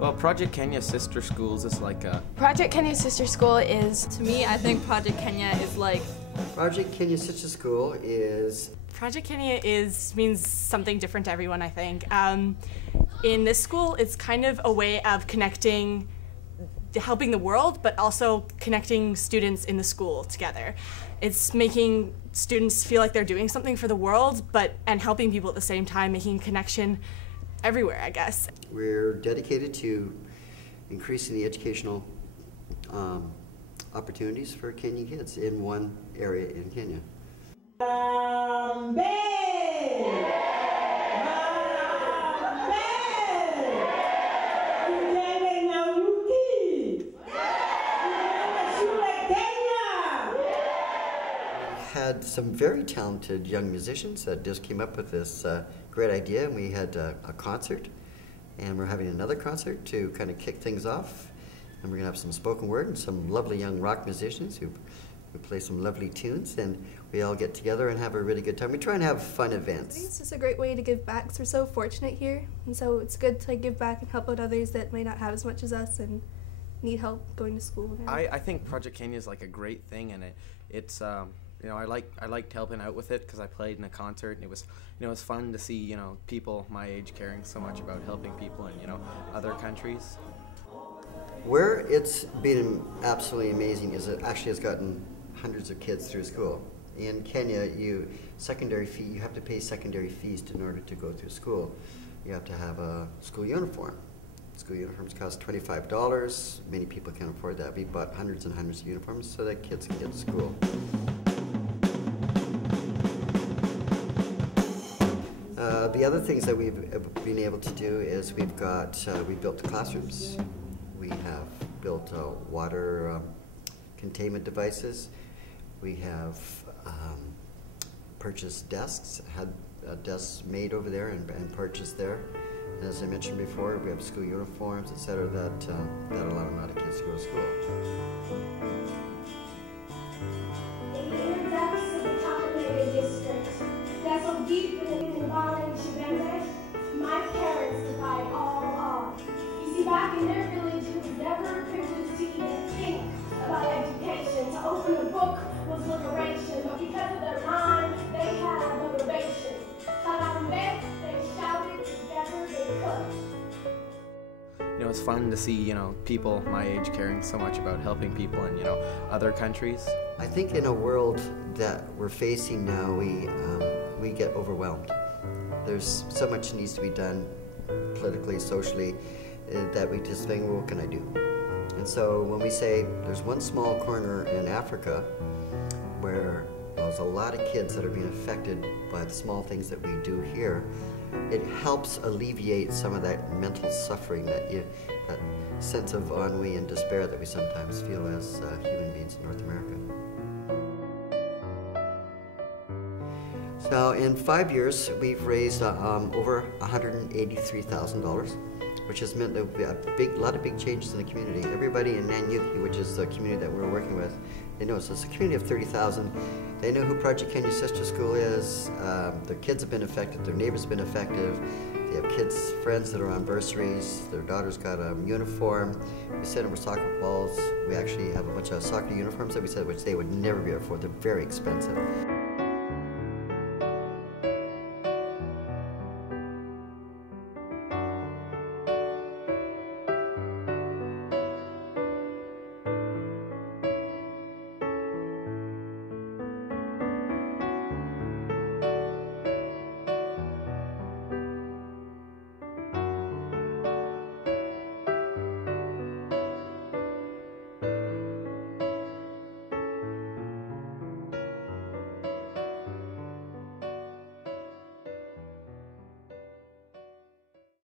Well, Project Kenya Sister Schools is like a... Project Kenya Sister School is... To me, I think Project Kenya is like... Project Kenya Sister School is... Project Kenya means something different to everyone, I think. In this school, it's kind of a way of connecting, helping the world, but also connecting students in the school together. It's making students feel like they're doing something for the world, and helping people at the same time, making a connection everywhere, I guess. We're dedicated to increasing the educational opportunities for Kenyan kids in one area in Kenya. Had some very talented young musicians that just came up with this great idea, and we had a concert, and we're having another concert to kind of kick things off, and we're going to have some spoken word and some lovely young rock musicians who play some lovely tunes, and we all get together and have a really good time. We try and have fun events. I think it's just a great way to give back, because we're so fortunate here, and so it's good to give back and help out others that may not have as much as us and need help going to school. I think Project Kenya is like a great thing, and it's you know, I liked helping out with it because I played in a concert, and it was, you know, it was fun to see, people my age caring so much about helping people in, other countries. Where it's been absolutely amazing is it actually has gotten hundreds of kids through school. In Kenya, you have to pay secondary fees in order to go through school. You have to have a school uniform. School uniforms cost $25. Many people can't afford that. We bought hundreds and hundreds of uniforms so that kids can get to school. The other things that we've been able to do is we built the classrooms. We have built water containment devices. We have purchased desks, had desks made over there and purchased there. And as I mentioned before, we have school uniforms, etc., that allow a lot of kids to go to school. My parents defied all odds. You see, back in their village, it was never a privilege to even think about education. To open a book was liberation, but because of their mind, they had motivation. Harambe, they shouted together, they could. It's fun to see, people my age caring so much about helping people in, other countries. I think in a world that we're facing now, we get overwhelmed. There's so much needs to be done politically, socially, that we just think, well, what can I do? And so when we say there's one small corner in Africa where there's a lot of kids that are being affected by the small things that we do here, it helps alleviate some of that mental suffering, that sense of ennui and despair that we sometimes feel as human beings in North America. So in 5 years, we've raised over $183,000, which has meant that we have a lot of big changes in the community. Everybody in Nanyuki, which is the community that we're working with, they know it's a community of 30,000. They know who Project Kenya Sister School is. Their kids have been affected, their neighbors have been affected. They have kids, friends that are on bursaries. Their daughter's got a uniform. We send them soccer balls. We actually have a bunch of soccer uniforms that we said which they would never be able to afford. They're very expensive.